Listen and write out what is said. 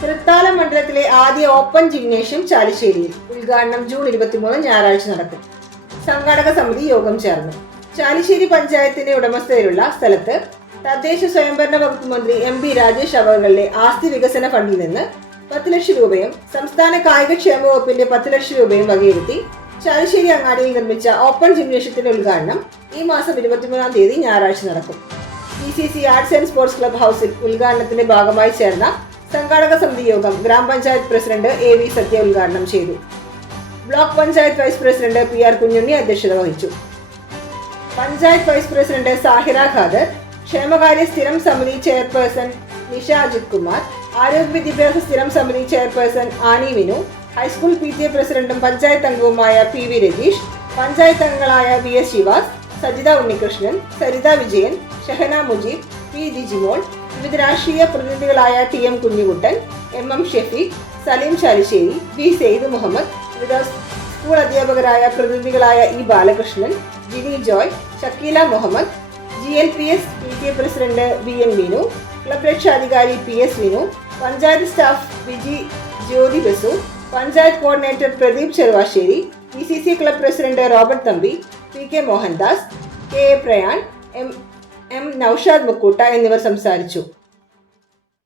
തൃത്താല മണ്ഡലത്തിലെ ആദ്യ open gymnasium ചാലിശ്ശേരിയിൽ ഉദ്ഘാടനം ജൂൺ ഇരുപത്തിമൂന്ന് ഞായറാഴ്ച നടക്കും. സംഘാടക സമിതി യോഗം ചേർന്നു. ചാലിശ്ശേരി പഞ്ചായത്തിന്റെ ഉടമസ്ഥതയിലുള്ള സ്ഥലത്ത് തദ്ദേശ സ്വയംഭരണ വകുപ്പ് മന്ത്രി എം പി രാജേഷ് അവറുകളുടെ ആസ്തി വികസന ഫണ്ടിൽ നിന്ന് പത്ത് ലക്ഷം രൂപയും സംസ്ഥാന കായികക്ഷേമ വകുപ്പിന്റെ പത്ത് ലക്ഷം രൂപയും വകയിരുത്തി ചാലിശ്ശേരി അങ്ങാടിയിൽ നിർമ്മിച്ച ഓപ്പൺ ജിംനേഷ്യത്തിന്റെ ഉദ്ഘാടനം ഈ മാസം ഇരുപത്തിമൂന്നാം തീയതി ഞായറാഴ്ച നടക്കും. D C C arts and sports club ഹൗസിൽ ഉദ്ഘാടനത്തിന്റെ ഭാഗമായി ചേർന്ന സംഘാടക സമിതി യോഗം ഗ്രാമപഞ്ചായത്ത് പ്രസിഡന്റ് എ വി സത്യ ഉദ്ഘാടനം ചെയ്തു. Block panchayat vice president P R Kunhunni അധ്യക്ഷത വഹിച്ചു. പഞ്ചായത്ത് വൈസ് പ്രസിഡന്റ് സാഹിറ ഖാദർ ക്ഷേമകാര്യ സ്ഥിരം സമിതി ചെയർപേഴ്സൺ നിഷ അജിത് കുമാർ ആരോഗ്യ വിദ്യാഭ്യാസ സ്ഥിരം സമിതി chairperson Annie Vinu high school P T A പ്രസിഡന്റും പഞ്ചായത്ത് അംഗവുമായ പി വി രജീഷ് പഞ്ചായത്ത് അംഗങ്ങളായ V S Shivas Sajitha Unnikrishnan Saritha Vijayan Shahana Mujeeb P Jijimol വിവിധ രാഷ്ട്രീയ പ്രതിനിധികളായ T M Kunhukuttan M M Shefeeq Saleem Chalissery V Sayed Muhammad വിവിധ school അധ്യാപകരായ പ്രതിനിധികളായ E Balakrishnan Jini Joy Shakeela Muhammad G L P S P T A president V N Vinu club രക്ഷാധികാരി P S Vinu panchayat staff Viji Jyothi Basu panchayat coordinator Pradeep Cheruvassery D C C club president Robert Thampi P K Mohandas K A Prayan M M Noushad Mukkoota എന്നിവർ സംസാരിച്ചു